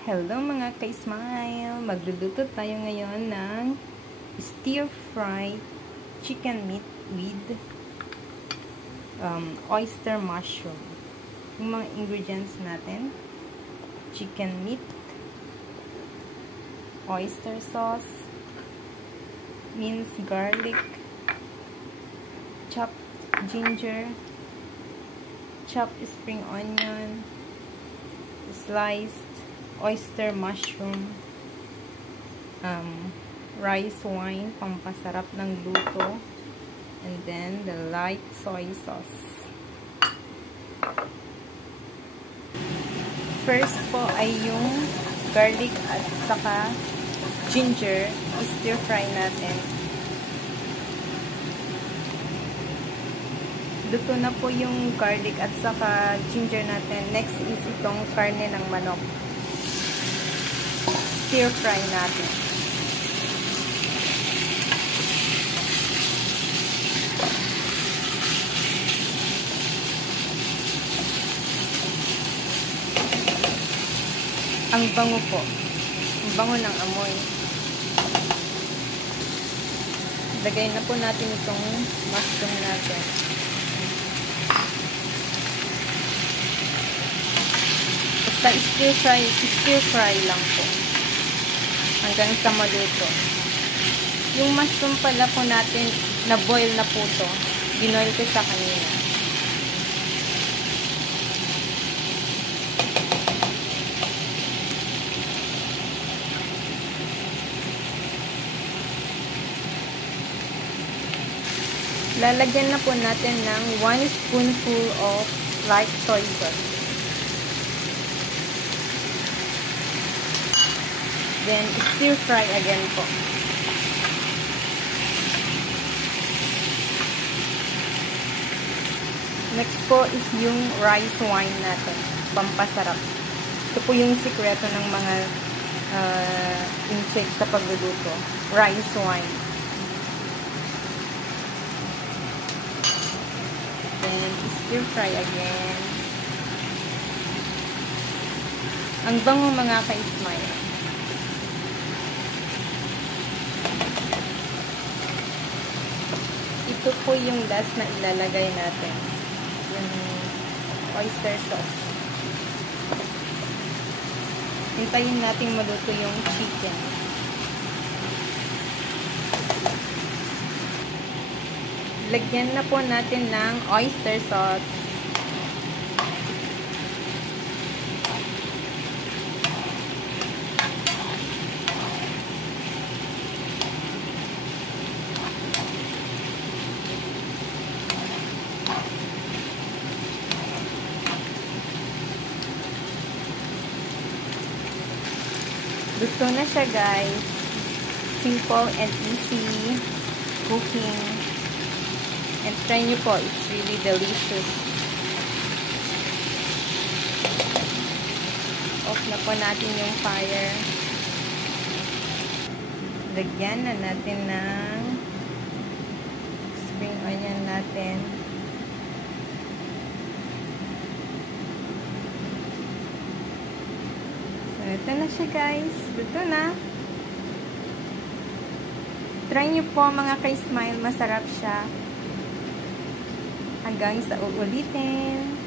Hello mga ka-smile! Magluluto tayo ngayon ng stir-fry chicken meat with oyster mushroom. Yung mga ingredients natin: chicken meat, oyster sauce, minced garlic, chopped ginger, chopped spring onion, sliced oyster mushroom, rice wine, pampasarap ng luto, and then the light soy sauce. First po ay yung garlic at saka ginger, stir fry natin. Luto na po yung garlic at saka ginger natin. Next is itong karne ng manok. Stir fry natin. Ang bango po. Ang bango ng amoy. Lagay na po natin itong mushroom natin. Basta stir fry lang po. Hanggang sa maluto. Yung mushroom pala po natin, na-boil na po to. Binoil ko sa kanina. Lalagyan na po natin ng 1 spoonful of light soy sauce. Then, stir fry again po. Next po is yung rice wine natin. Pampasarap. Ito po yung sikreto ng mga insects sa pagluluto. Rice wine. Then, stir fry again. Ang bango mga ka-smile. Ito po yung last na ilalagay natin. Yung oyster sauce. Hintayin natin maluto yung chicken. Lagyan na po natin ng oyster sauce. Luto na siya, guys. Simple and easy cooking. And try nyo po. It's really delicious. Off na po natin yung fire. Lagyan na natin ng spring onion natin. Ito na siya, guys. Luto na. Try nyo po mga ka-smile. Masarap siya. Hanggang sa uulitin.